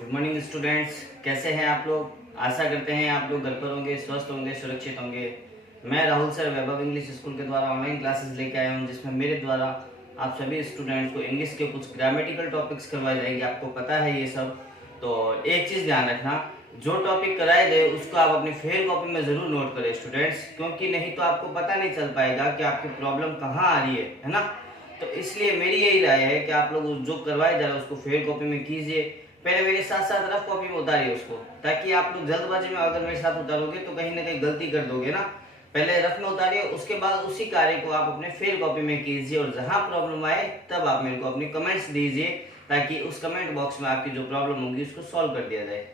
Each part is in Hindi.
गुड मॉर्निंग स्टूडेंट्स, कैसे हैं आप लोग। आशा करते हैं आप लोग घर पर होंगे, स्वस्थ होंगे, सुरक्षित होंगे। मैं राहुल सर वैभव इंग्लिश स्कूल के द्वारा ऑनलाइन क्लासेस लेके आया हूं, जिसमें मेरे द्वारा आप सभी स्टूडेंट्स को इंग्लिश के कुछ ग्रामेटिकल टॉपिक्स करवाए जाएंगे। आपको पता है ये सब। तो एक चीज़ ध्यान रखना, जो टॉपिक कराए गए उसको आप अपनी फेयर कॉपी में ज़रूर नोट करें स्टूडेंट्स, क्योंकि नहीं तो आपको पता नहीं चल पाएगा कि आपकी प्रॉब्लम कहाँ आ रही है ना। तो इसलिए मेरी यही राय है कि आप लोग जो करवाए जा रहे हैं उसको फेयर कॉपी में कीजिए। पहले मेरे साथ साथ रफ कॉपी में उतारिए उसको, ताकि आप लोग जल्दबाजी में अगर मेरे साथ उतारोगे तो कहीं ना कहीं गलती कर दोगे ना। पहले रफ में उतारिए, उसके बाद उसी कार्य को आप अपने फेयर कॉपी में कीजिए, और जहां प्रॉब्लम आए तब आप मेरे को अपनी कमेंट्स दीजिए, ताकि उस कमेंट बॉक्स में आपकी जो प्रॉब्लम होगी उसको सॉल्व कर दिया जाए।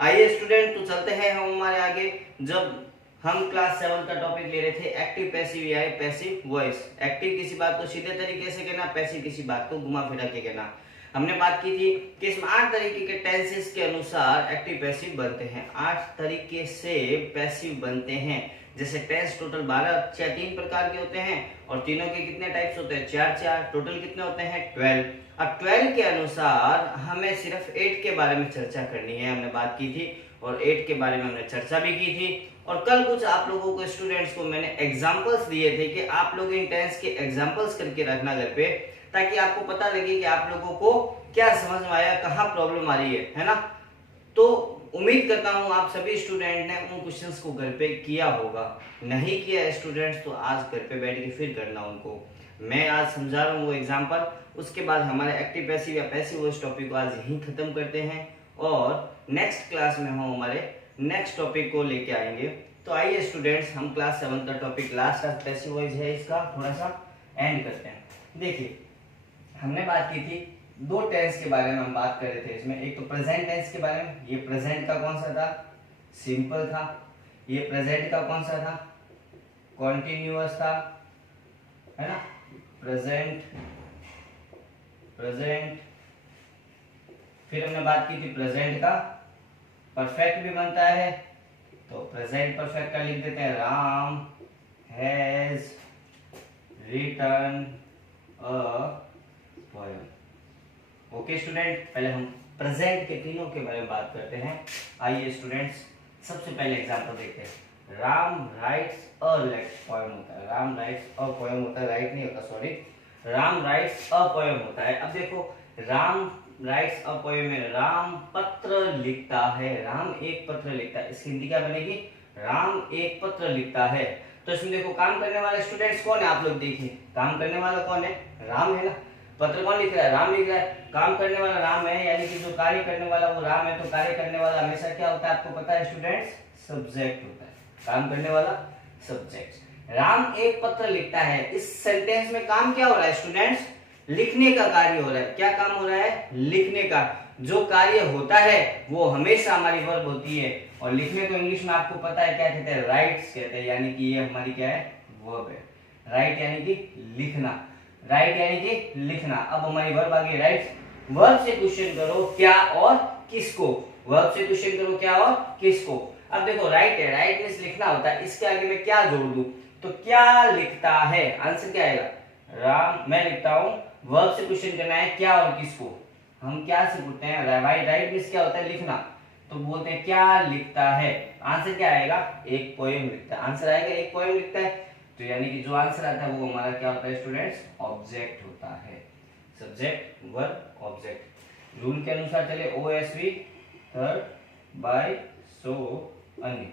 आइए स्टूडेंट, तो चलते हैं हम हमारे आगे। जब हम क्लास 7 का टॉपिक ले रहे थे एक्टिव पैसिव या पैसिव वॉइस। एक्टिव किसी बात को सीधे तरीके से कहना, पैसिव किसी बात को घुमा फिरा के कहना। हमने बात की थी कि इसमें 8 तरीके के टेंसेस के अनुसार एक्टिव पैसिव बनते हैं। 8 तरीके से पैसिव बनते हैं। जैसे टेंस टोटल 12 या 3 प्रकार के होते हैं, और तीनों के कितने टाइप्स होते हैं? 4 टोटल कितने होते हैं? 12। अब 12 के अनुसार हमें सिर्फ 8 के बारे में चर्चा करनी है, हमने बात की थी, और 8 के बारे में हमने चर्चा भी की थी। और कल कुछ आप लोगों को स्टूडेंट्स को मैंने एग्जांपल्स दिए थे कि आप लोग इन टेंस के एग्जांपल्स करके रखना घर पे, ताकि आपको पता लगे कि आप लोगों को क्या समझ में आया, कहाँ प्रॉब्लम आ रही है ना। तो उम्मीद करता हूँ आप सभी स्टूडेंट ने उन क्वेश्चंस को घर पे किया होगा। नहीं किया स्टूडेंट्स तो आज घर पे बैठ के फिर करना उनको। मैं आज समझा रहा हूँ वो एग्जाम्पल, उसके बाद हमारे एक्टिव पैसिव या पैसिव वॉइस टॉपिक को आज यहीं खत्म करते हैं, और नेक्स्ट क्लास में हम हमारे नेक्स्ट टॉपिक को लेके आएंगे। तो आइए स्टूडेंट्स, हम क्लास 7 का टॉपिक लास्ट का पैसिव वॉइस है, इसका थोड़ा सा एंड करते हैं। देखिए, हमने बात की थी 2 टेंस के बारे में हम बात कर रहे थे इसमें। एक तो प्रेजेंट टेंस के बारे में, ये प्रेजेंट का कौन सा था? सिंपल था। ये प्रेजेंट का कौन सा था? कॉन्टिन्यूअस था, है ना। प्रेजेंट प्रेजेंट फिर हमने बात की थी प्रेजेंट का परफेक्ट भी बनता है, तो प्रेजेंट परफेक्ट का लिख देते हैं Ram has written a poem. Okay student, पहले हम प्रेजेंट के तीनों के बारे में बात करते हैं। आइए स्टूडेंट्स, सबसे पहले एग्जांपल देखते हैं। राम राइट्स अ पोएम होता है। राम राइट्स अ पोएम होता है, राइट नहीं होता, sorry. Ram rights a poem होता है। अब देखो, राम राइट्स अ पोएम में राम पत्र लिखता है। राम एक पत्र लिखता है, इसकी हिंदी क्या बनेगी? राम एक पत्र लिखता है। तो इसमें देखो, काम करने वाले स्टूडेंट्स कौन है? आप लोग देखिए, काम करने वाला कौन है? राम है ना। पत्र कौन लिख रहा है? राम लिख रहा है। काम करने वाला राम है, यानी कि जो कार्य करने वाला वो राम है। तो कार्य करने वाला हमेशा क्या होता है? आपको पता है स्टूडेंट्स? सब्जेक्ट होता है। काम करने वाला सब्जेक्ट। राम एक पत्र लिखता है। इस सेंटेंस में काम क्या हो रहा है स्टूडेंट्स? लिखने का कार्य हो रहा है। क्या काम हो रहा है? लिखने का। जो कार्य होता है वो हमेशा हमारी वर्ब होती है, और लिखने को इंग्लिश में आपको पता है क्या कहते हैं? राइट्स कहते हैं, यानी कि ये हमारी क्या है? वर्ब है। राइट यानी कि लिखना। राइट यानी कि लिखना। अब हमारी वर्ब आ गई राइट। वर्ब से क्वेश्चन करो क्या और किसको। वर्ब से क्वेश्चन करो क्या और किसको। अब देखो, राइट है, राइट मींस लिखना होता है। इसके आगे मैं क्या जोड़ दूं? तो क्या लिखता है, आंसर क्या आएगा? राम। मैं लिखता हूं, वर्ब से क्वेश्चन करना है क्या और किसको। हम क्या से पूछते हैं? राइट। राइट मींस क्या होता है? लिखना। तो बोलते हैं क्या लिखता है। आंसर क्या आएगा? एक पोएम लिखता है। आंसर आएगा एक पोएम लिखता है। तो यानी कि जो आंसर आता है वो हमारा क्या होता है स्टूडेंट्स? ऑब्जेक्ट होता है। Subject verb object. रूल के अनुसार चले, ओएसवी थर्ड बाय सो अन्य।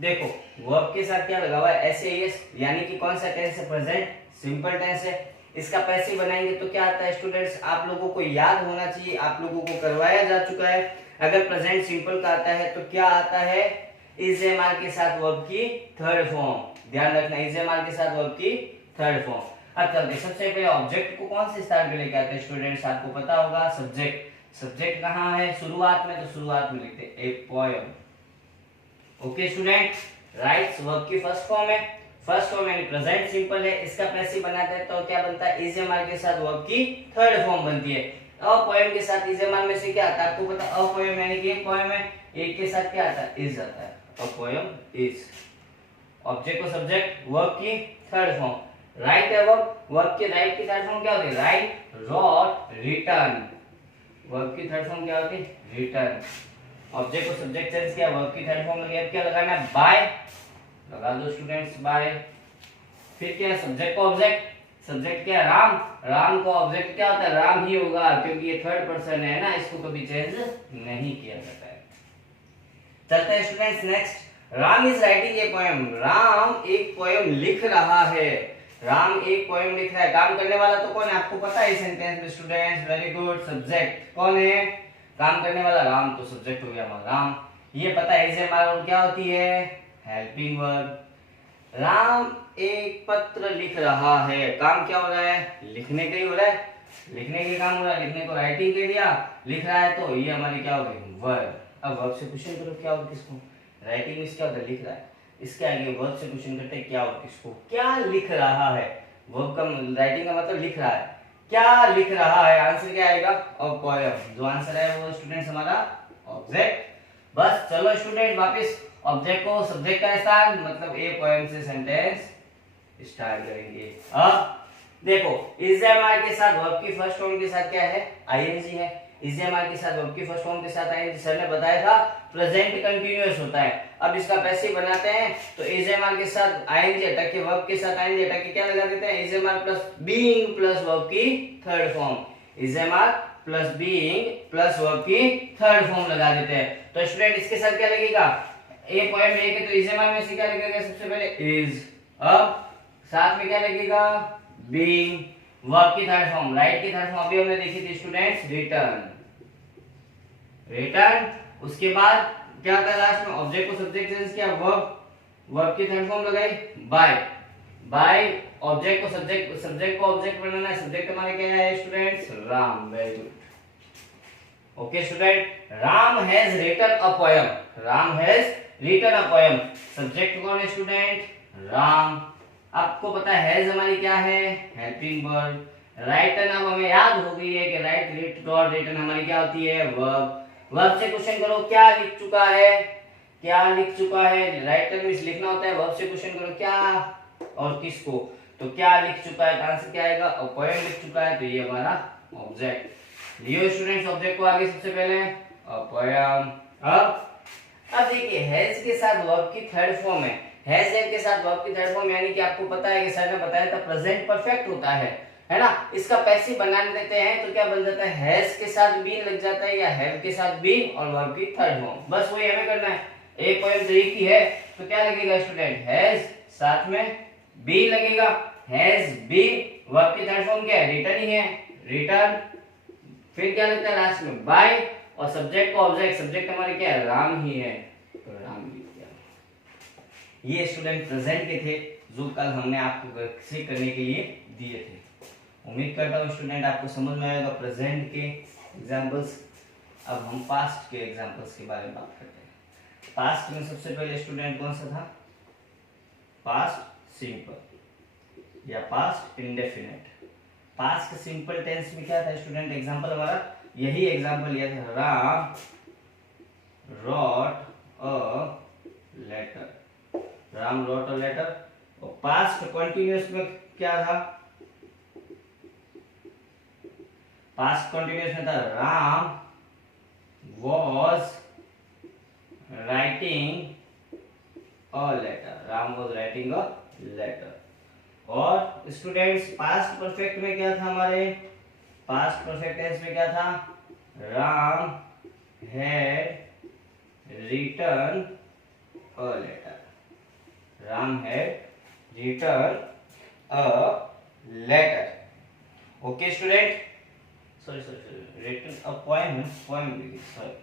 देखो, वर्ब के साथ क्या लगा हुआ है? एसएएस, यानी कि कौन सा टेंस है? प्रेजेंट सिंपल टेंस है। इसका पैसिव बनाएंगे तो क्या आता है स्टूडेंट्स? आप लोगों को याद होना चाहिए, आप लोगों को करवाया जा चुका है। अगर प्रेजेंट सिंपल का आता है तो क्या आता है? इज एम आर के साथ वर्ब की थर्ड फॉर्म। ध्यान रखना, इज एम आर के साथ वर्ब की थर्ड फॉर्म। अब चलते, सबसे पहले ऑब्जेक्ट को कौन से स्थान पे लेके आते हैं स्टूडेंट्स? आपको पता होगा, सब्जेक्ट। सब्जेक्ट कहाँ है? शुरुआत में। तो शुरुआत में लिखते हैं a poem. Okay student, rights verb की फर्स्ट फॉर्म है। फर्स्ट फॉर्म यानी प्रेजेंट सिंपल है। इसका पैसिव बनाते हैं तो क्या बनता है? इज एम आर के साथ वर्ब की थर्ड फॉर्म बनती है। अ पोएम के साथ इज एम आर में से क्या आता है? आपको पता, अ पोएम यानी कि एक पोएम है, एक के साथ क्या आता है? इज आता है। A poem is. ऑब्जेक्ट और सब्जेक्ट, वर्ब की थर्ड फॉर्म। राइट है वर्ब, वर्ब के राइट की थर्ड फॉर्म क्या होती है? Write, wrote, written. वर्ब की थर्ड फॉर्म क्या होती है? रिटर्न। ऑब्जेक्ट को सब्जेक्ट चेंज किया, वर्ब की थर्ड फॉर्म लगी, अब क्या लगाना है? बाय। लगा दो स्टूडेंट्स बाय। फिर क्या है? सब्जेक्ट को ऑब्जेक्ट, सब्जेक्ट क्या है? राम। राम को ऑब्जेक्ट क्या होता है? राम ही होगा, क्योंकि ये थर्ड पर्सन है ना, इसको कभी चेंज नहीं किया जाता है। चलते हैं students next. Ram is writing a poem. Ram एक पोएम लिख रहा है। राम एक पोएम लिख रहा है। काम करने वाला तो कौन है? आपको पता है सेंटेंस में स्टूडेंट्स। Very good. सब्जेक्ट कौन है? काम करने वाला राम, तो सब्जेक्ट हो गया हमारा राम। ये पता है इसे हमारा क्या होती है? Helping verb. राम एक पत्र लिख रहा है। काम क्या हो रहा है? लिखने का ही हो रहा है। लिखने के काम हो रहा है, लिखने को राइटिंग कह दिया, लिख रहा है, तो ये हमारी क्या हो गई? वर्ब। अब वर्ब से क्वेश्चन करो क्या होगा किसको? राइटिंग में क्या होता है? लिख रहा है। इसके आगे वर्ब से क्वेश्चन करते हैं क्या होगा किसको? क्या लिख रहा है? वर्ब का राइटिंग का मतलब लिख रहा है। क्या लिख रहा है? आंसर क्या आएगा? और पोएम। जो आंसर है वो स्टूडेंट्स हमारा ऑब्जेक्ट। बस चलो स्टूडेंट वापस ऑब्जेक्ट को सब्जेक्ट का स्थान मतलब ए पोएम से सेंटेंस स्टार्ट करेंगे। अब देखो इज के साथ वर्ब की फर्स्ट फॉर्म के साथ क्या है? आईएनजी है। इज के साथ वर्ब की फर्स्ट फॉर्म के साथ आईएनजी सर ने बताया था प्रेजेंट कंटीन्यूअस होता है। अब इसका पैसिव बनाते हैं तो इज के साथ आईएनजी अटक के वर्ब के साथ आईएनजी अटक के क्या लगा देते हैं? Is plus being plus verb की third form. Is plus being plus verb की थर्ड फॉर्म लगा देते हैं। तो स्टूडेंट इसके साथ क्या लगेगा? ए पोएम ए के तो इज में से क्या लगेगा? सबसे पहले इज। अब साथ में क्या लगेगा? बीइंग। वर्ब की थर्ड फॉर्म, राइट की थर्ड फॉर्म अभी हमने देखी थी स्टूडेंट्स, रिटर्न। रिटर्न उसके बाद क्या था लास्ट में? ऑब्जेक्ट को सब्जेक्ट चेंज किया, वर्ब। वर्ब की थर्ड फॉर्म लगाई बाय। बाय ऑब्जेक्ट को सब्जेक्ट, सब्जेक्ट को ऑब्जेक्ट बनाना है। सब्जेक्ट हमारे क्या है students? Ram. Very good. Okay student, Ram has written a poem. Ram has written a poem. Subject कौन है स्टूडेंट? राम। आपको पता है हैज हमारी क्या है? Helping verb. राइटन अब हमें याद हो गई है कि राइट रिट डॉट रिटन हमारी क्या होती है? वर्ब। वर्ब से क्वेश्चन करो क्या लिख चुका है? क्या लिख चुका है? राइटन मींस लिखना होता है। वर्ब से क्वेश्चन करो क्या और किसको? तो क्या लिख चुका है? आंसर क्या आएगा? और पोएम लिख चुका है, तो ये हमारा ऑब्जेक्ट। लियो स्टूडेंट्स ऑब्जेक्ट को आगे सबसे पहले पोएम। अब देखिए हैज के साथ वर्ब की थर्ड फॉर्म है। हैज के साथ वर्ब की थर्ड फॉर्म यानी कि आपको पता है कि सर ने बताया था प्रेजेंट परफेक्ट होता है ना। इसका पैसिव बनाने देते हैं तो क्या बन जाता है? हैज के साथ बीन लग जाता है या हैव के साथ बीन और वर्ब की थर्ड फॉर्म। बस वही हमें करना है। ए पोएम 3 की है तो क्या लगेगा स्टूडेंट? हैज साथ में बी लगेगा। हैज बीन वर्ब की थर्ड फॉर्म क्या है? रिटर्न ही है, रिटर्न। फिर क्या लगता है लास्ट में? बाय और सब्जेक्ट को ऑब्जेक्ट। सब्जेक्ट हमारे क्या है? राम ही है, तो राम लिख दिया। ये स्टूडेंट प्रेजेंट के थे जो कल हमने आपको से करने के लिए दिए थे। उम्मीद करता हूँ स्टूडेंट आपको समझ में आएगा प्रेजेंट के एग्जांपल्स। अब हम पास्ट के एग्जांपल्स के बारे में बात करते हैं। पास्ट में सबसे पहले स्टूडेंट कौन सा था? पास्ट सिंपल या past indefinite. Past simple tense में क्या था स्टूडेंट? एग्जांपल हमारा यही एग्जांपल लिया था, Ram wrote a letter। Ram wrote a letter। और पास्ट कंटिन्यूअस में क्या था? पास्ट कंटिन्यूअस में था Ram was writing a letter। Ram was writing a letter। और स्टूडेंट्स पास्ट परफेक्ट में क्या था हमारे? पास्ट परफेक्ट टेंस में क्या था? Ram had written a letter। Ram had written a letter। Okay student, sorry written a poem, sorry.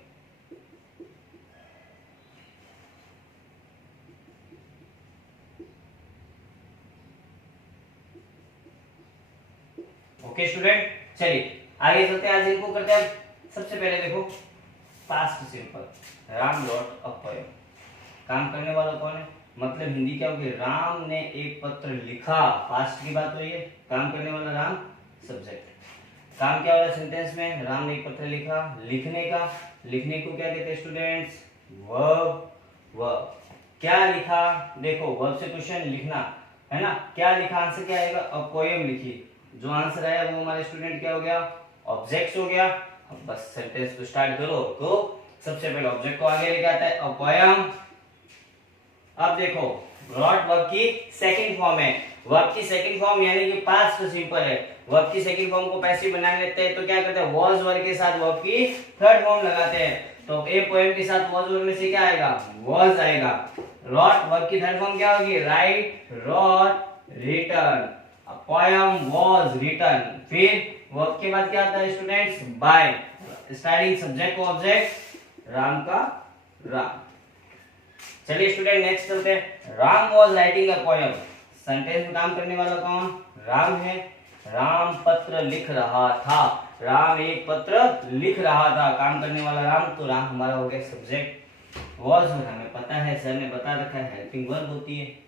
Okay student, चलिए आगे चलते हैं। आज इनको करते हैं। सबसे पहले देखो past simple, Ram wrote a poem। काम करने वाला कौन है? मतलब हिंदी क्या होगी? राम ने एक पत्र लिखा। पास्ट की बात हो रही है। काम करने वाला राम, सब्जेक्ट। काम क्या हो रहा है सेंटेंस में? राम ने एक पत्र लिखा। लिखने का, लिखने को क्या कहते हैं स्टूडेंट्स? वर्ब। वर्ब क्या लिखा? देखो वर्ब से क्वेश्चन लिखना है ना। क्या लिखा? आंसर क्या आएगा? अ पोएम लिखी। जो आंसर आया वो हमारे स्टूडेंट क्या हो गया? ऑब्जेक्ट हो गया। अब बस सेंटेंस को स्टार्ट करो। तो सबसे पहले ऑब्जेक्ट को आगे लेके आता है अ पोयम। अब देखो रॉट वर्ब की सेकंड फॉर्म है। वर्ब की सेकंड फॉर्म यानी कि पास्ट सिंपल है। वर्ब की सेकंड फॉर्म को पैसिव बना लेते हैं तो क्या करते हैं, वाज वर्ब के साथ वर्ब की थर्ड फॉर्म लगाते हैं। तो ए पोएम के साथ वाज वर्ब में से क्या आएगा, वाज आएगा। रॉट वर्ब की थर्ड फॉर्म क्या होगी, write, wrote, written. Poem was written. फिर वर्ब के बाद क्या आता है स्टूडेंट्स, बाय। स्टार्टिंग सब्जेक्ट को ऑब्जेक्ट, राम का राम। चलिए स्टूडेंट नेक्स्ट चलते हैं। Ram was writing a poem. Sentence में काम करने वाला कौन, राम है। राम पत्र लिख रहा था। राम एक पत्र लिख रहा था, काम करने वाला राम। तो राम हमारा हो गया सब्जेक्ट। वॉज हमें पता है, सर ने बता रखा है, हेल्पिंग वर्ब होती है।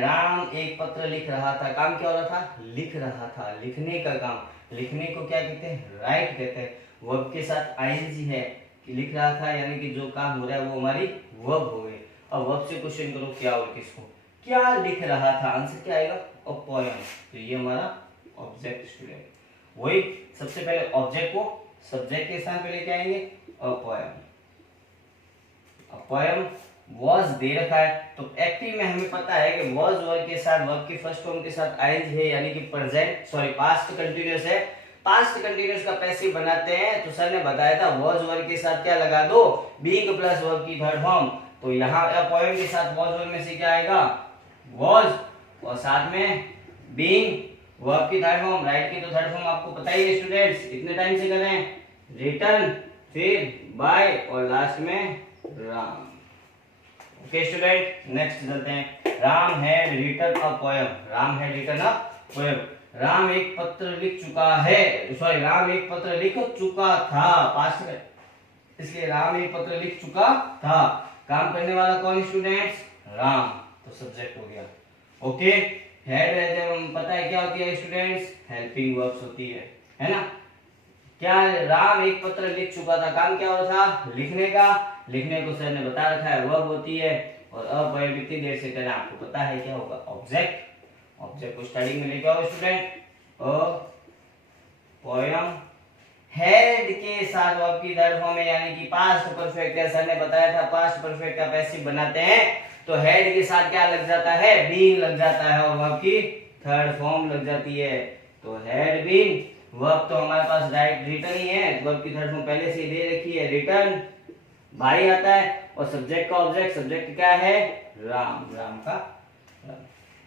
राम एक पत्र लिख रहा था, काम क्या हो रहा था, लिख रहा था, लिखने का काम। लिखने को क्या कहते हैं, राइट कहते हैं। वर्ब के साथ आईएनजी है, लिख रहा था यानी कि जो काम हो रहा है वो हमारी वर्ब हो गई। अब वर्ब से क्वेश्चन करो क्या और किसको, क्या लिख रहा था, आंसर क्या आएगा, अ पोयम। तो ये हमारा ऑब्जेक्ट स्टूडेंट। वही सबसे पहले ऑब्जेक्ट को सब्जेक्ट के स्थान पे लेके आएंगे, a poem. A poem was दे रखा है तो एक्टिव में हमें पता है कि वॉज वर्ब के साथ, वर्ब की फर्स्ट फॉर्म के साथ आईएनजी है यानी कि प्रेजेंट सॉरी पास्ट कंटीन्यूअस है। पास्ट कंटीन्यूअस का पैसिव बनाते हैं तो सर ने बताया था वॉज वर्ब के साथ क्या लगा दो, बीइंग प्लस वर्ब की थर्ड फॉर्म। तो यहाँ पोएम के साथ वॉज वर्ब में से क्या आएगा, वॉज, और साथ में बीइंग वर्ब की थर्ड फॉर्म। राइट की तो थर्ड फॉर्म आपको पता ही है स्टूडेंट्स, इतने टाइम से कर रहे हैं, रिटन, फिर बाय और लास्ट में राम। ओके स्टूडेंट नेक्स्ट चलते हैं। Ram had written a poem. Ram had written a poem. Ram एक पत्र लिख चुका है, सॉरी राम एक पत्र लिख चुका था, पास्ट में, इसलिए राम एक पत्र लिख चुका था। काम करने वाला कौन स्टूडेंट्स, राम। तो सब्जेक्ट हो गया। ओके हैड जब पता है क्या होती है स्टूडेंट्स, हेल्पिंग वर्ब्स होती है ना। क्या राम एक पत्र लिख चुका था, काम क्या हो रहा था, लिखने का। लिखने को सर ने बता रखा है वर्ब होती है, और अब कितनी देर से करना आपको पता है, क्या होगा, ऑब्जेक्ट। ऑब्जेक्ट को स्टार्टिंग में लेके आओ स्टूडेंट, अ पोयम हैड के साथ वर्ब की थर्ड फॉर्म है यानी कि पास्ट परफेक्ट है। सर ने बताया था पास्ट परफेक्ट का पैसिव बनाते हैं तो हेड के साथ क्या लग जाता है, बीइंग लग जाता है और वर्ब की थर्ड फॉर्म लग जाती है। तो हैड बीन, वर्ब तो हमारे पास राइट रिटन ही है, वर्ब की थर्ड फॉर्म पहले से ही दे रखी है, रिटन। बाई आता है और सब्जेक्ट का ऑब्जेक्ट, सब्जेक्ट क्या है, राम, राम का राम।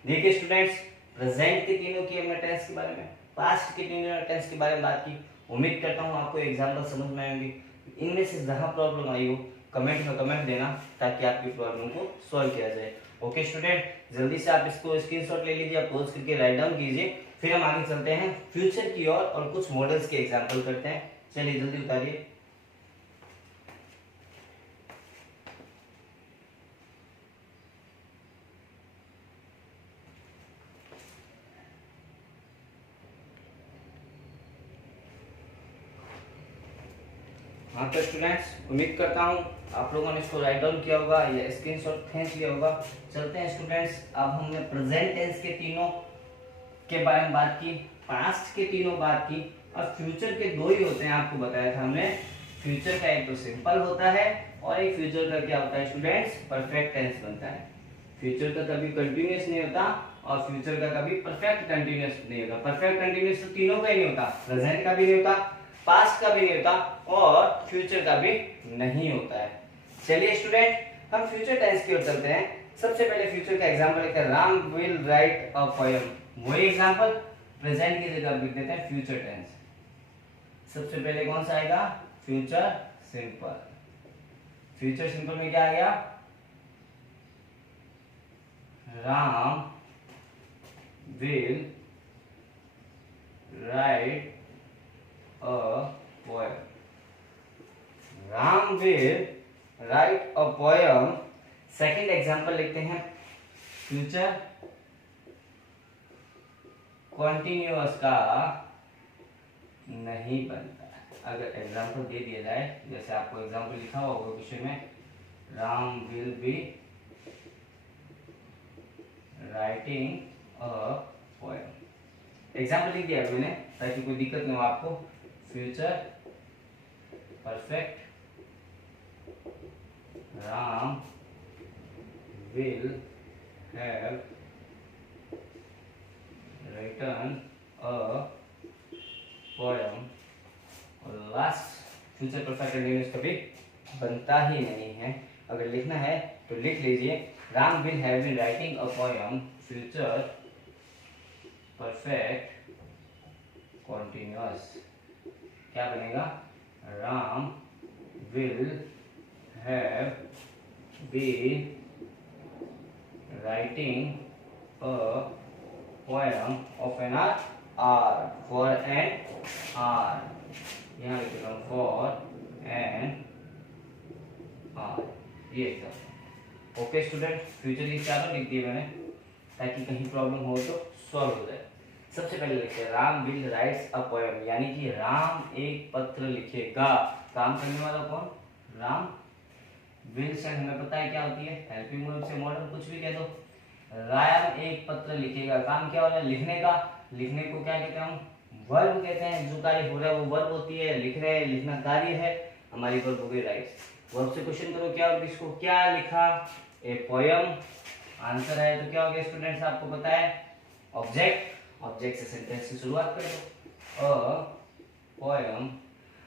देखिए स्टूडेंट्स प्रेजेंट के तीनों की हमने टेंस के बारे में, पास्ट के तीनों टेंस के बारे में बात की। उम्मीद करता हूँ आपको एग्जाम्पल समझ में आएंगे। इनमें से जहां प्रॉब्लम आई हो कमेंट में कमेंट देना ताकि आपकी प्रॉब्लम को सॉल्व किया जाए। ओके स्टूडेंट जल्दी से आप इसको स्क्रीनशॉट ले लीजिए, आप पोज करके राइट डाउन कीजिए। फिर हम आगे चलते हैं फ्यूचर की ओर और कुछ मॉडल्स के एग्जाम्पल करते हैं। चलिए जल्दी उतारिए। हाँ तो स्टूडेंट्स उम्मीद करता हूँ आप लोगों ने इसको राइट डाउन किया होगा या स्क्रीनशॉट खींच लिया होगा। चलते हैं स्टूडेंट्स, अब हमने प्रेजेंट टेंस के तीनों के बारे में बात की, पास्ट के तीनों बात की, और फ्यूचर के दो ही होते हैं आपको बताया था हमने। फ्यूचर का एक तो सिंपल होता है और एक फ्यूचर का क्या होता है स्टूडेंट्स, परफेक्ट टेंस बनता है। फ्यूचर का कभी कंटिन्यूअस नहीं होता और फ्यूचर का कभी परफेक्ट कंटिन्यूअस नहीं होता। परफेक्ट कंटिन्यूअस तो तीनों का ही नहीं होता, प्रेजेंट का भी नहीं होता, पास्ट का भी नहीं होता और फ्यूचर का भी नहीं होता है। चलिए स्टूडेंट हम फ्यूचर टेंस की ओर चलते हैं। सबसे पहले फ्यूचर का एग्जांपल लेते हैं, Ram will write a poem. वही एग्जांपल प्रेजेंट की जगह लिख देते हैं फ्यूचर टेंस। सबसे पहले कौन सा आएगा, फ्यूचर सिंपल। फ्यूचर सिंपल में क्या आ गया, Ram will write a poem. Ram will write a poem. Second example लिखते हैं, फ्यूचर कॉन्टिन्यूअस का नहीं बनता। अगर एग्जाम्पल दे दिया जाए जैसे आपको एग्जाम्पल लिखा हुआ होगा क्वेश्चन में, Ram will be writing a poem. Example लिख दिया मैंने ताकि कोई दिक्कत नहीं हो आपको। Future perfect Ram will have written a poem. और लास्ट फ्यूचर परफेक्ट कंटिन्यूअस कभी बनता ही नहीं है। अगर लिखना है तो लिख लीजिए, Ram will have been writing a poem future perfect continuous. क्या बनेगा? Ram will have been writing a poem of N R, R for N R, यहाँ लिखेगा फॉर एन आर, ये एकदम ओके स्टूडेंट। फ्यूचर की चारों लिख दिए मैंने ताकि कहीं प्रॉब्लम हो तो सॉल्व हो जाए। सबसे पहले लिखते हैं Ram will rights a poem, यानी कि राम एक पत्र लिखेगा। काम करने वाला कौन? राम। विल से हमें पता है क्या होती है, हेल्पिंग वर्ब से मॉडल कुछ भी कह दो। राम एक पत्र लिखेगा, काम क्या हो रहा है? लिखने का। लिखने को क्या कहते हैं हम? वर्ब कहते हैं। जो कार्य हो रहा है वो वर्ब होती है, लिख रहे हैं, लिखना कार्य है। हमारी वर्ब हो गई राइट्स। वर्ब से क्वेश्चन करो क्या होगा, इसको क्या लिखा? ए पोयम। आंसर है तो क्या हो गया स्टूडेंट्स, आपको पता है ऑब्जेक्ट। ऑब्जेक्ट से सेंटेंस की शुरुआत करो, अ पोयम।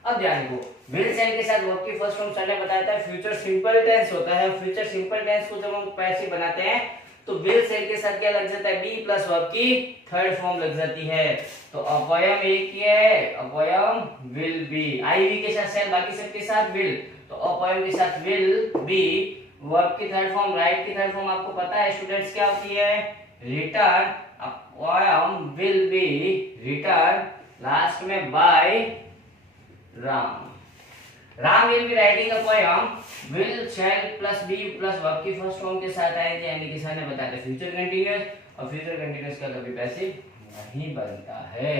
अब ध्यान दो, विल सेल के साथ वर्ब की फर्स्ट फॉर्म सर ने बताया था फ्यूचर सिंपल टेंस होता है। फ्यूचर सिंपल टेंस को जब हम पैसिव बनाते हैं तो विल सेल के साथ क्या लग जाता है? बी प्लस वर्ब की थर्ड फॉर्म लग जाती है। तो अ पोयम एक ही है, अ पोयम विल बी, आई वी के साथ सेल, बाकी सबके साथ विल। तो अ पोयम के साथ विल बी, वर्ब की थर्ड फॉर्म, राइट की थर्ड फॉर्म आपको पता है स्टूडेंट्स क्या होती है? Written. A poem will be written last में by Ram. Ram will be writing a poem, will shall plus be plus verb की फर्स्ट फॉर्म के साथ आएंगे, यानी कि सर ने बताया था फ्यूचर कंटीन्यूअस। और फ्यूचर कंटीन्यूअस का कभी पैसिव नहीं बनता है।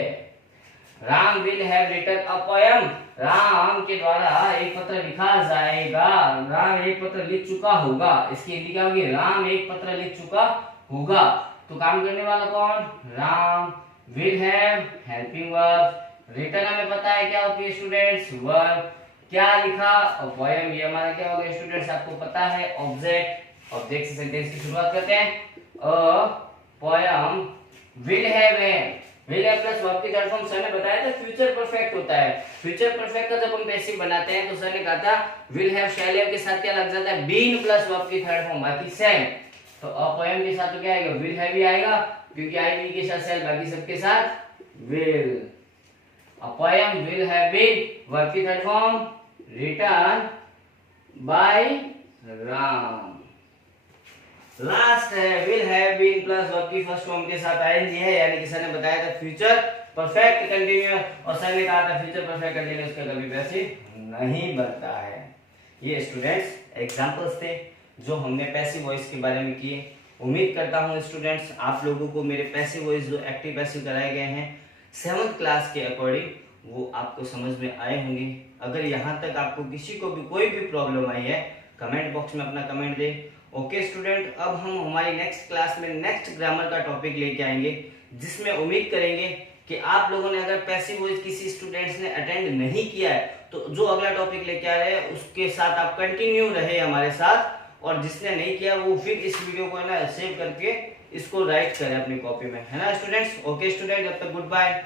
Ram will have written a poem, Ram के द्वारा एक पत्र लिखा जाएगा। राम एक पत्र लिख चुका होगा, इसकी हिंदी क्या होगी? राम एक पत्र लिख चुका होगा। तो काम करने वाला कौन? Ram. Will have helping verb, written हमें पता है क्या होती है स्टूडेंट्स? वर्ब। क्या लिखा? अ पोयम, ये हमारा क्या हो गया स्टूडेंट्स, आपको पता है ऑब्जेक्ट। ऑब्जेक्ट से सेंटेंस की शुरुआत करते हैं, अ पोयम विल हैव है, विल हैव प्लस वर्ब की थर्ड फॉर्म सर ने बताया था फ्यूचर परफेक्ट होता है। फ्यूचर परफेक्ट का जब हम पैसिव बनाते हैं तो सर ने कहा था विल हैव शैल हैव के साथ क्या लग जाता है? बीन प्लस वर्ब की थर्ड फॉर्म, बाकी सेम। तो अ पोयम के साथ तो क्या आएगा? विल हैव ही आएगा, क्योंकि आई वी के साथ सेल, बाकी सबके साथ will. A poem will have been, verb की third form written by Ram. Last है will have been plus verb की फर्स्ट फॉर्म के साथ आएंगे है, यानी कि सर ने बताया था फ्यूचर परफेक्ट कंटीन्यूअस। और सर ने कहा था फ्यूचर परफेक्ट कंटीन्यूअस का कभी पैसिव नहीं बनता है। ये स्टूडेंट्स एग्जांपल्स थे जो हमने पैसिव वॉइस के बारे में किए। उम्मीद करता हूँ स्टूडेंट्स आप लोगों को मेरे पैसिव वॉइस जो एक्टिव पैसिव कराए गए हैं 7th क्लास के अकॉर्डिंग वो आपको समझ में आए होंगे। अगर यहाँ तक आपको किसी को भी कोई भी प्रॉब्लम आई है कमेंट बॉक्स में अपना कमेंट दे। ओके स्टूडेंट, अब हम हमारी नेक्स्ट क्लास में नेक्स्ट ग्रामर का टॉपिक लेके आएंगे, जिसमें उम्मीद करेंगे कि आप लोगों ने अगर पैसिव वॉइस किसी स्टूडेंट्स ने अटेंड नहीं किया है तो जो अगला टॉपिक लेके आ रहे हैं उसके साथ आप कंटिन्यू रहे हमारे साथ, और जिसने नहीं किया वो फिर इस वीडियो को ना सेव करके इसको राइट करें अपनी कॉपी में, है ना स्टूडेंट्स। ओके स्टूडेंट, जब तक गुड बाय।